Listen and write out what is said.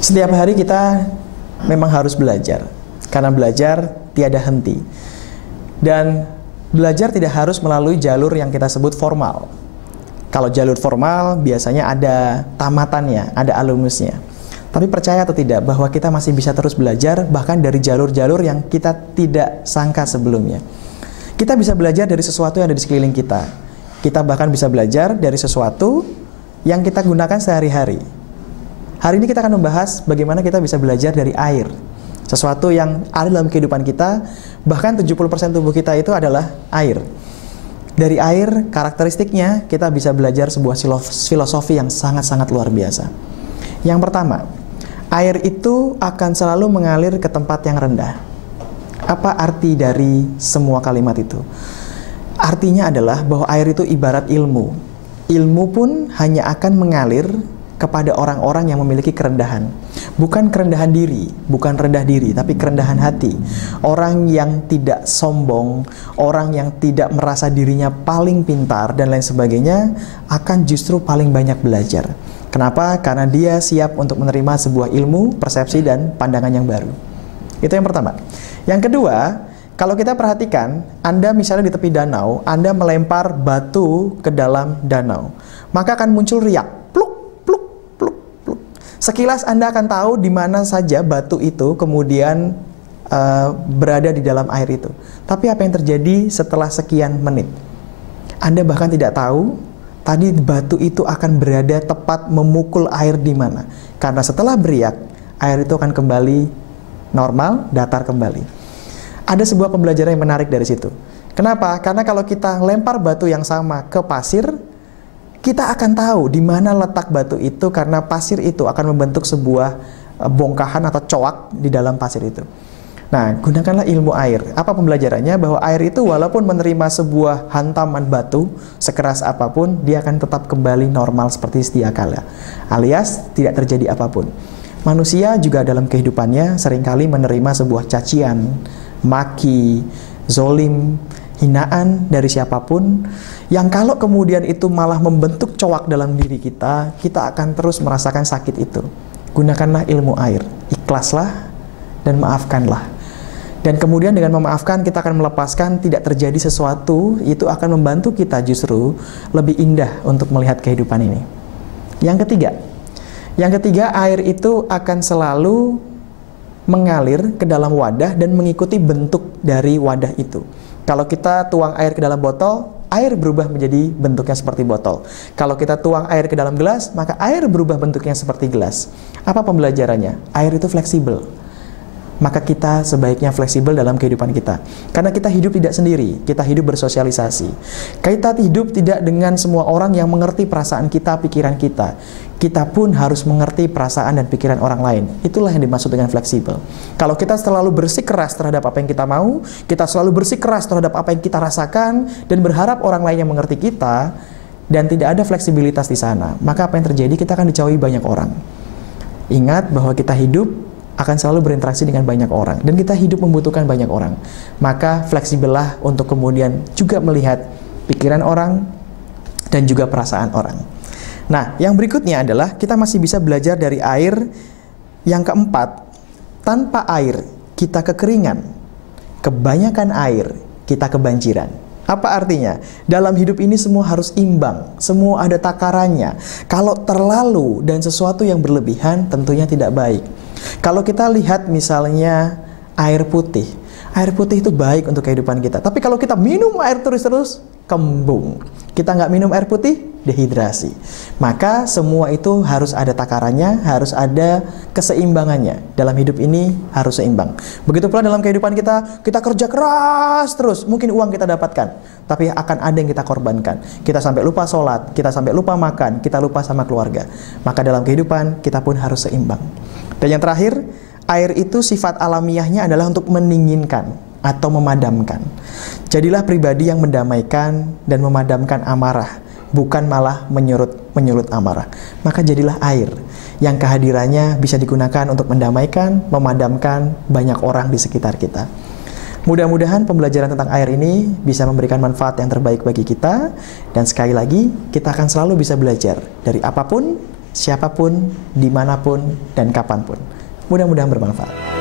Setiap hari kita memang harus belajar, karena belajar tiada henti. Dan belajar tidak harus melalui jalur yang kita sebut formal. Kalau jalur formal biasanya ada tamatannya, ada alumnusnya. Tapi percaya atau tidak bahwa kita masih bisa terus belajar bahkan dari jalur-jalur yang kita tidak sangka sebelumnya. Kita bisa belajar dari sesuatu yang ada di sekeliling kita. Kita bahkan bisa belajar dari sesuatu yang kita gunakan sehari-hari. Hari ini kita akan membahas bagaimana kita bisa belajar dari air. Sesuatu yang ada dalam kehidupan kita, bahkan 70% tubuh kita itu adalah air. Dari air, karakteristiknya kita bisa belajar sebuah filosofi yang sangat-sangat luar biasa. Yang pertama, air itu akan selalu mengalir ke tempat yang rendah. Apa arti dari semua kalimat itu? Artinya adalah bahwa air itu ibarat ilmu. Ilmu pun hanya akan mengalir kepada orang-orang yang memiliki kerendahan. Bukan kerendahan diri, bukan rendah diri, tapi kerendahan hati. Orang yang tidak sombong, orang yang tidak merasa dirinya paling pintar dan lain sebagainya akan justru paling banyak belajar. Kenapa? Karena dia siap untuk menerima sebuah ilmu, persepsi, dan pandangan yang baru. Itu yang pertama. Yang kedua, kalau kita perhatikan, Anda misalnya di tepi danau, Anda melempar batu ke dalam danau, maka akan muncul riak. Sekilas Anda akan tahu di mana saja batu itu kemudian berada di dalam air itu. Tapi apa yang terjadi setelah sekian menit? Anda bahkan tidak tahu tadi batu itu akan berada tepat memukul air di mana. Karena setelah beriak, air itu akan kembali normal, datar kembali. Ada sebuah pembelajaran yang menarik dari situ. Kenapa? Karena kalau kita lempar batu yang sama ke pasir, kita akan tahu di mana letak batu itu karena pasir itu akan membentuk sebuah bongkahan atau coak di dalam pasir itu. Nah, gunakanlah ilmu air. Apa pembelajarannya? Bahwa air itu walaupun menerima sebuah hantaman batu sekeras apapun, dia akan tetap kembali normal seperti sedia kala. Alias tidak terjadi apapun. Manusia juga dalam kehidupannya seringkali menerima sebuah cacian, maki, zolim, hinaan dari siapapun, yang kalau kemudian itu malah membentuk coak dalam diri kita, kita akan terus merasakan sakit itu. Gunakanlah ilmu air, ikhlaslah dan maafkanlah. Dan kemudian dengan memaafkan kita akan melepaskan, tidak terjadi sesuatu, itu akan membantu kita justru lebih indah untuk melihat kehidupan ini. Yang ketiga, air itu akan selalu mengalir ke dalam wadah dan mengikuti bentuk dari wadah itu. Kalau kita tuang air ke dalam botol, air berubah menjadi bentuknya seperti botol. Kalau kita tuang air ke dalam gelas, maka air berubah bentuknya seperti gelas. Apa pembelajarannya? Air itu fleksibel. Maka kita sebaiknya fleksibel dalam kehidupan kita. Karena kita hidup tidak sendiri, kita hidup bersosialisasi. Kita hidup tidak dengan semua orang yang mengerti perasaan kita, pikiran kita. Kita pun harus mengerti perasaan dan pikiran orang lain. Itulah yang dimaksud dengan fleksibel. Kalau kita selalu bersikeras terhadap apa yang kita mau, kita selalu bersikeras terhadap apa yang kita rasakan, dan berharap orang lain yang mengerti kita, dan tidak ada fleksibilitas di sana, maka apa yang terjadi? Kita akan dijauhi banyak orang. Ingat bahwa kita hidup akan selalu berinteraksi dengan banyak orang, dan kita hidup membutuhkan banyak orang. Maka fleksibellah untuk kemudian juga melihat pikiran orang dan juga perasaan orang. Nah, yang berikutnya adalah kita masih bisa belajar dari air. Yang keempat, tanpa air kita kekeringan, kebanyakan air kita kebanjiran. Apa artinya? Dalam hidup ini semua harus imbang, semua ada takarannya. Kalau terlalu dan sesuatu yang berlebihan tentunya tidak baik. Kalau kita lihat misalnya air putih itu baik untuk kehidupan kita. Tapi kalau kita minum air terus-terus, kembung. Kita nggak minum air putih, dehidrasi. Maka semua itu harus ada takarannya, harus ada keseimbangannya. Dalam hidup ini harus seimbang. Begitu pula dalam kehidupan kita kerja keras terus. Mungkin uang kita dapatkan, tapi akan ada yang kita korbankan. Kita sampai lupa sholat, kita sampai lupa makan, kita lupa sama keluarga. Maka dalam kehidupan kita pun harus seimbang. Dan yang terakhir, air itu sifat alamiahnya adalah untuk mendinginkan atau memadamkan. Jadilah pribadi yang mendamaikan dan memadamkan amarah, bukan malah menyulut amarah. Maka jadilah air yang kehadirannya bisa digunakan untuk mendamaikan, memadamkan banyak orang di sekitar kita. Mudah-mudahan pembelajaran tentang air ini bisa memberikan manfaat yang terbaik bagi kita. Dan sekali lagi, kita akan selalu bisa belajar dari apapun, siapapun, dimanapun, dan kapanpun. Mudah-mudahan bermanfaat.